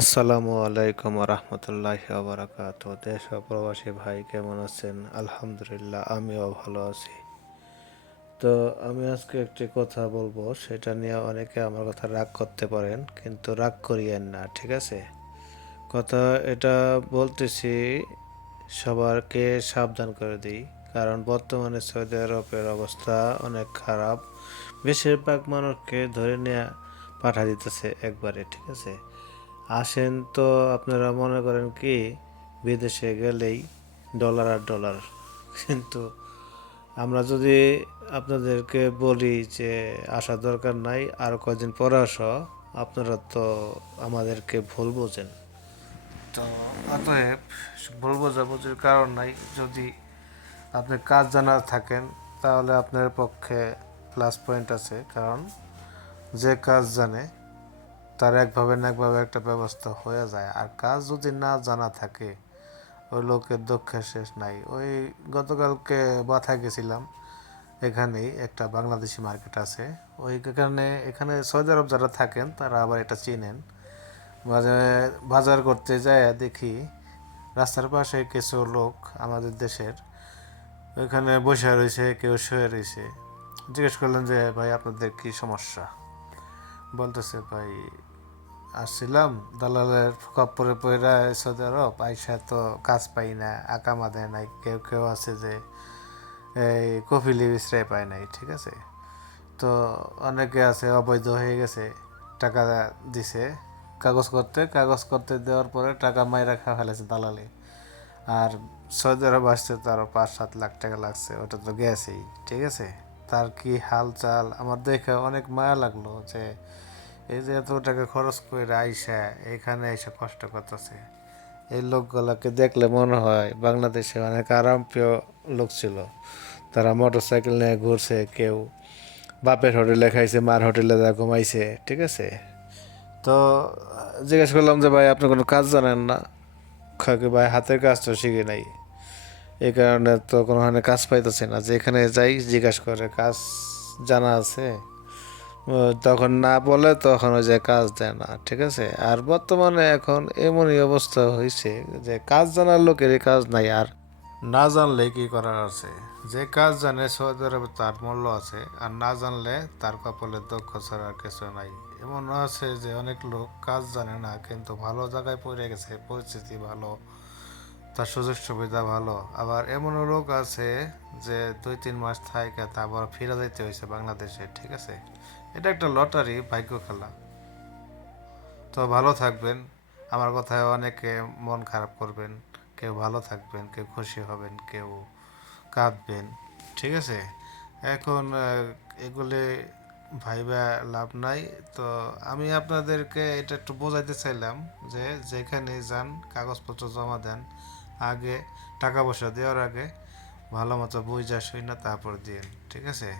আসসালামু আলাইকুম রহমতুল্লাহি বারাকাতুহু। দেশ ও প্রবাসী ভাই কেমন আছেন? আলহামদুলিল্লাহ, আমিও ভালো আছি। তো আমি আজকে একটি কথা বলবো, সেটা নিয়ে অনেকে আমার কথা রাগ করতে পারেন, কিন্তু রাগ করিয়েন না, ঠিক আছে? কথা এটা বলতেছি সবারকে সাবধান করে দিই, কারণ বর্তমানে সৌদি আরবের অবস্থা অনেক খারাপ। বেশিরভাগ মানুষকে ধরে নিয়ে পাঠা দিতেছে একবারে, ঠিক আছে? আসেন তো, আপনারা মনে করেন কি বিদেশে গেলেই ডলার আর ডলার, কিন্তু আমরা যদি আপনাদেরকে বলি যে আসার দরকার নাই, আর কয়দিন পরে আসো, আপনারা তো আমাদেরকে ভুল বোঝেন। তো অতএব ভুল বোঝাবুঝির কারণ নাই। যদি আপনি কাজ জানা থাকেন তাহলে আপনার পক্ষে প্লাস পয়েন্ট আছে, কারণ যে কাজ জানে তার একভাবে না একভাবে একটা ব্যবস্থা হয়ে যায়। আর কাজ যদি না জানা থাকে, ওই লোকের দুঃখের শেষ নাই। ওই গতকালকে বাথায় গেছিলাম, এখানেই একটা বাংলাদেশি মার্কেট আছে। এখানে সৌদি আরব যারা থাকেন তারা আবার এটা চিনেন। বাজারে বাজার করতে যায় দেখি রাস্তার পাশে কিছু লোক আমাদের দেশের ওইখানে বসে রয়েছে, কেউ শুয়ে রয়েছে। জিজ্ঞেস করলেন যে ভাই আপনাদের কি সমস্যা? বলতেছে ভাই আসছিলাম দালালের খপ্পরে পইরা সৌদি আরব আইসা তো কাজ পাই না, আকামা দেয় নাই। কেউ কেউ আছে যে এই কফিলি বিশ্রায় পায় নাই, ঠিক আছে? তো অনেকে আছে অবৈধ হয়ে গেছে, টাকা দিছে কাগজ করতে দেওয়ার পরে টাকা মাইরা খাওয়া ফেলেছে দালালে। আর সৌদি আরব আসতে তো আরো 5-7 লাখ টাকা লাগছে, ওটা তো গেছেই, ঠিক আছে? তার কি হাল চাল আমার দেখে অনেক মায়া লাগলো, যে এই যে এত টাকা খরচ করে আইসা এখানে এসে কষ্ট করতেছে। এই লোকগুলোকে দেখলে মনে হয় বাংলাদেশে অনেক আরামপ্রিয় লোক ছিল। তারা মোটর সাইকেল নিয়ে ঘুরছে, কেউ বাপের হোটেলে খাইছে, মার হোটেলে যা ঘুমাইছে, ঠিক আছে? তো জিজ্ঞেস করলাম যে ভাই আপনি কোনো কাজ জানেন না? খাকি ভাই হাতের কাজ তো শিখে নাই, এই কারণে তো কোনোখানে কাজ পাইতেছে না। যেখানে যাই জিজ্ঞাসা করে কাজ জানা আছে, তখন না বলে তখন ওই যে কাজ দেয় না, ঠিক আছে? আর বর্তমানে এখন এমনই অবস্থা হয়েছে যে কাজ জানার লোকেরই কাজ নাই, আর না জানলে কি করার আছে? যে কাজ জানে সৌদি আরবে তার মূল্য আছে, আর না জানলে তার কপালে দুঃখ ছাড়া আর কিছু নাই। এমন আছে যে অনেক লোক কাজ জানে না কিন্তু ভালো জায়গায় পড়ে গেছে, পরিস্থিতি ভালো, তার সুযোগ সুবিধা ভালো। আবার এমনও লোক আছে যে 2-3 মাস থাকে তারপর ফিরে যাইতে হয়েছে বাংলাদেশে, ঠিক আছে? এটা একটা লটারি, ভাগ্য খেলা। তো ভালো থাকবেন। আমার কথায় অনেকে মন খারাপ করবেন, কেউ ভালো থাকবেন, কেউ খুশি হবেন, কেউ কাঁদবেন, ঠিক আছে? এখন এগুলি ভাইবা লাভ নাই। তো আমি আপনাদেরকে এটা একটু বোঝাইতে চাইলাম যে যেখানে যান কাগজপত্র জমা দেন, আগে টাকা পয়সা দেওয়ার আগে ভালো মতো বুঝা শুই না তারপর দিন, ঠিক আছে?